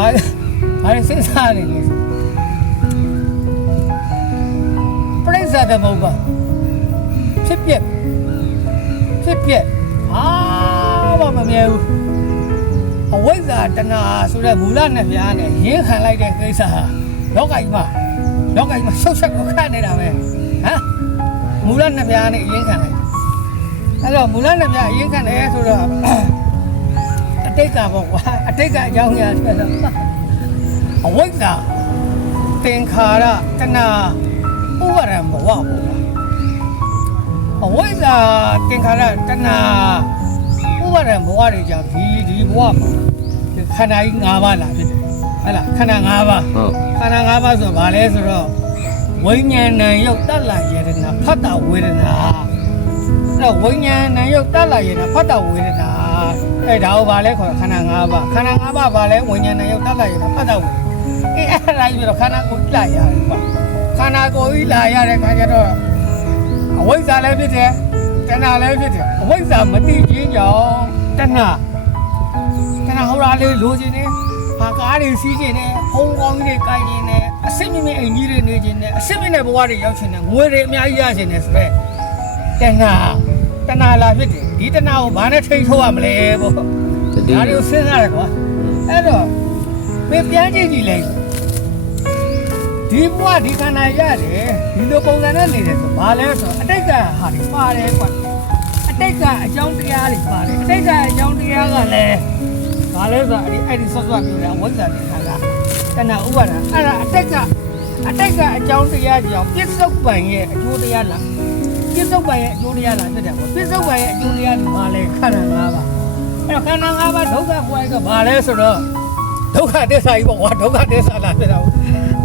ဘာစဉ်းစားနေလဲပြိဿတဲ့မဟုတ်ပါဖြစ်ပြဘာမှမမြဲဘူးအဝိဇ္ဇာတဏှာဆိုတဲ့မူလနဲ့ပြားနဲ့ရင်းခံလိုက်တဲ့ကိစ္စဟာလောကကြီးမှာရှုပ်ချက်ကိုခတ်နေတာပဲဟမ်မူလနဲ့ပြားနဲ့ရင်းခံလိုက်အဲ့တော့မူလနဲ့ပြားရင်းခံတယ်ဆိုတော့အတိတ်ကပေါ့ကွာအတိတ်ကအကြောင်းအရာဆိုတော့အဝိဇ္ဇာသင်္ခါရတဏှာဥပါဒံဘဝပေါ့အဝိဇ္ဇာသင်္ခါရတဏှာဥပါဒံဘဝတွေကြောင့်ဒီဘဝမှာခန္ဓာကြီး၅ပါးလာဖြစ်တယ်ဟုတ်လားခန္ဓာ၅ပါးဟုတ်ခန္ဓာ၅ပါးဆိုတော့ဘာလဲဆိုတော့ဝိညာဏ်ရုပ်တတ္တယတနာဖတ်တာဝေဒနာအဲ့တော့ဝိညာဏ်ရုပ်တတ္တယတနာဖတ်တာဝေဒနာအဲ့ဒါကိုဘာလဲခေါ်ခန္ဓာ၅ပါးခန္ဓာ၅ပါးဘာလဲဝိညာဏ်ရုပ်တတ္တယတနာဖတ်တာဝေဒနာအဲ့ဒါကြီးတော့ခန္ဓာကိုယ်လာရတယ်ကွာခန္ဓာကိုယ်ကြီးလာရတဲ့ခါကျတော့အဝိဇ္ဇာလည်းဖြစ်တယ်တဏှာလည်းဖြစ်တယ်အဝိဇ္ဇာမသိခြင်းကြောင့်တဏှာဟောရလေးလိုချင်တယ်ဘာကားတွေစီးချင်တယ်ဖုံကောင်းကြီးတွေကိုင်ချင်တယ်အစစ်မြင့်အိမ်ကြီးတွေနေချင်တယ်အစစ်မြင့်တဲ့ဘဝတွေရောက်ချင်တယ်ငွေတွေအများကြီးရချင်တယ်ဆိုတော့တဏှာလာဖြစ်တယ်ဒီတဏှာကိုဘာနဲ့ထိန်းထုတ်ရမလဲပေါ့ဒါတွေကိုစဉ်းစားရကွာအဲ့တော့ပြန်ကြည့်ကြည့်လိုက်ဒီဘဝဒီခန္ဓာရတယ်ဒီလိုပုံစံနဲ့နေတယ်ဆိုဘာလဲဆိုအတိတ်ကဟာတွေပါတယ်ကွာအတိတ်ကအကြောင်းတရားတွေပါတယ်အတိတ်ကအကြောင်းတရားကလည်းဘာလဲဆိုအဲ့ဒီဆော့ပြောတယ်ဝိဇ္ဇာတွေခါကတဏှာဥပါဒံအဲ့ဒါအတိတ်ကအကြောင်းတရားကြောင့်ပြစ္ဆုတ်ပံရဲ့အကျိုးတရားလားပြစ္ဆုတ်ပံရဲ့အကျိုးတရားလားဖြစ်တယ်ပေါ့ပြစ္ဆုတ်ပံရဲ့အကျိုးတရားဒီဘာလဲခန္ဓာ၅ပါးအဲ့တော့ခန္ဓာ၅ပါးဒုက္ခဘဝကဘာလဲဆိုတော့ဒုက္ခသစ္စာကြီးပေါ့ကွာဒုက္ခသစ္စာလားဖြစ်တာ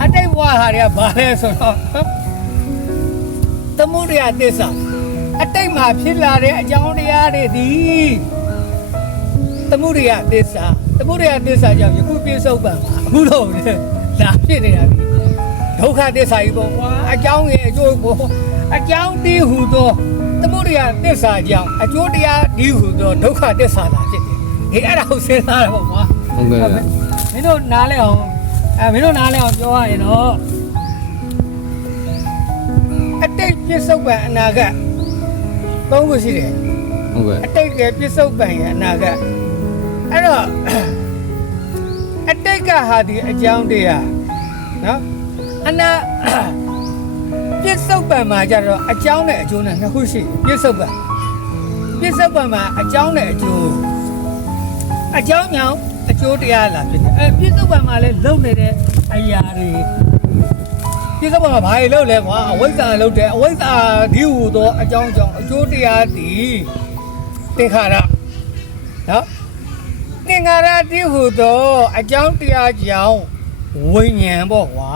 အတိတ်ဘဝဟာတွေကဘာလဲဆိုတော့သမုဒယသစ္စာအတိတ်မှာဖြစ်လာတဲ့အကြောင်းတရားတွေဒီသမုဒယသစ္စာကြောင့်ယခုပြစ္ဆုတ်ပံအခုတော့လာဖြစ်နေတာဒီဒုက္ခသစ္စာကြီးပေါ့ကွာအကြောင်းရဲ့အကျိုးကိုအကြောင်းတည်းဟူသောသမုဒယသစ္စာကြောင့်အကျိုးတရားတည်းဟူသောဒုက္ခသစ္စာလာဖြစ်တယ်ဒီအဲ့ဒါကိုစဉ်းစားရပေါ့ကွာဟုတ်ကဲ့မင်းတို့နားလဲအောင်ပြောရရင်တော့အတိတ်ပြစ္ဆုတ်ပံအနာဂတ်သုံးခုရှိတယ်ဟုတ်ကဲ့အတိတ်ကပြစ္ဆုတ်ပံရဲ့အနာဂတ်အဲ့တော့အတိတ်ကဟာဒီအကြောင်းတရားနော်အနာပြစ္ဆုတ်ပံမှာကြတော့အကြောင်းနဲ့အကျိုးနဲ့နှစ်ခုရှိပြစ္ဆုတ်ပံမှာအကြောင်းနဲ့အကျိုးအကြောင်းကြောင့်အကျိုးတရားလာဖြစ်တယ်ပြစ္ဆုတ်ပံမှာလည်းလုံနေတဲ့အရာတွေပြစ္ဆုတ်ပံမှာဘာတွေလုပ်လဲကွာအဝိဇ္ဇာလုပ်တယ်အဝိဇ္ဇာဒီဟူသောအကြောင်းကြောင့်အကျိုးတရားတည်သင်္ခါရနော်သင်္ခါရတည်ဟူသောအကြောင်းတရားကြောင့်ဝိညာဉ်ပေါ့ကွာ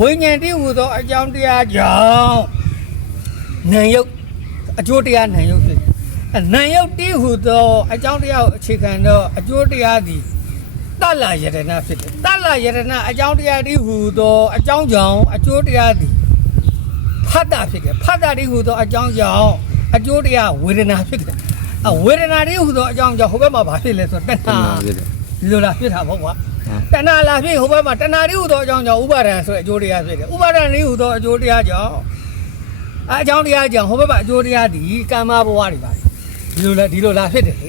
ဝိညာဉ်တည်ဟူသောအကြောင်းတရားကြောင့်နာယုတ်အကျိုးတရားနာယုတ်ဖြစ်နာယုတ်တည်ဟူသောအကြောင်းတရားကိုအခြေခံသောအကျိုးတရားသည်တလယတနာဖြစ်တယ်တလယတနာအကြောင်းတရားတည်ဟူသောအကြောင်းကြောင့်အကျိုးတရားသည်ဖတ်တာဖြစ်တယ်ဖတ်တာတည်ဟူသောအကြောင်းကြောင့်အကျိုးတရားဝေဒနာဖြစ်တယ်ဝေဒနာတည်ဟူသောအကြောင်းကြောင့်ဟိုဘက်မှာဘာဖြစ်လဲဆိုတော့တဏှာဒီလိုလားဖြစ်တာပေါ့ကွာတဏှာလာဖြစ်ဟိုဘက်မှာတဏှာတည်ဟူသောအကြောင်းကြောင့်ဥပါဒံဆိုတဲ့အကျိုးတရားဖြစ်တယ်ဥပါဒံတည်ဟူသောအကျိုးတရားကြောင့်အကြောင်းတရားကြောင့်ဟိုဘက်မှာအကျိုးတရားဒီကာမဘဝတွေပါဒီလိုလားဖြစ်တယ်လေ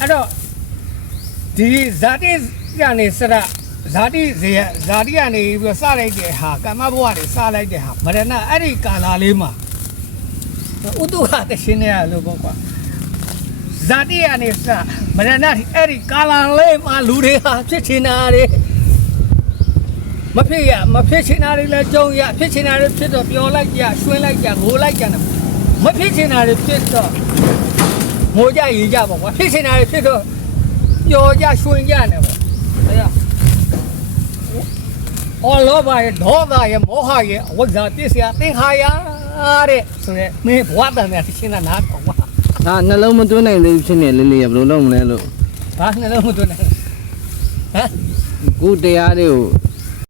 အဲ့တော့ဒီဇာတိကနေစရဇာတိကနေပြီးစလိုက်တဲ့ဟာကာမဘဝတွေစလိုက်တဲ့ဟာမရဏအဲ့ဒီကာလလေးမှာဥတုဟာတရှင်နေရလို့ပေါ့ကွာဇာတိကနေစမရဏအဲ့ဒီကာလလေးမှာလူတွေဟာဖြစ်ချင်တာတွေမဖြစ်ချင်တာတွေလည်းကြုံရဖြစ်ချင်တာတွေဖြစ်တော့ပျော်လိုက်ကြရွှင်လိုက်ကြငိုလိုက်ကြတယ်မဖြစ်ချင်တာတွေဖြစ်တော့ငိုကြရေကြပေါ့ကွာဖြစ်ချင်တာတွေဖြစ်တော့ပျော်ကြရွှင်ကြတယ်ပေါ့အဲ့ဒါအော်လောဘရဲ့ဒေါသရဲ့မောဟရဲ့အဝိဇ္ဇာပစ္စယသင်္ခါရတဲ့ဆိုရဲမင်းဘဝတန်တဲ့ရှင်းတာနားတော့ကွာဒါနှလုံးမသွင်းနိုင်သေးဖြစ်နေလေးလေးဘယ်လိုလုပ်မလဲလို့ဘာနှလုံးမသွင်းနိုင်ဟမ်ကိုတရားတွေကို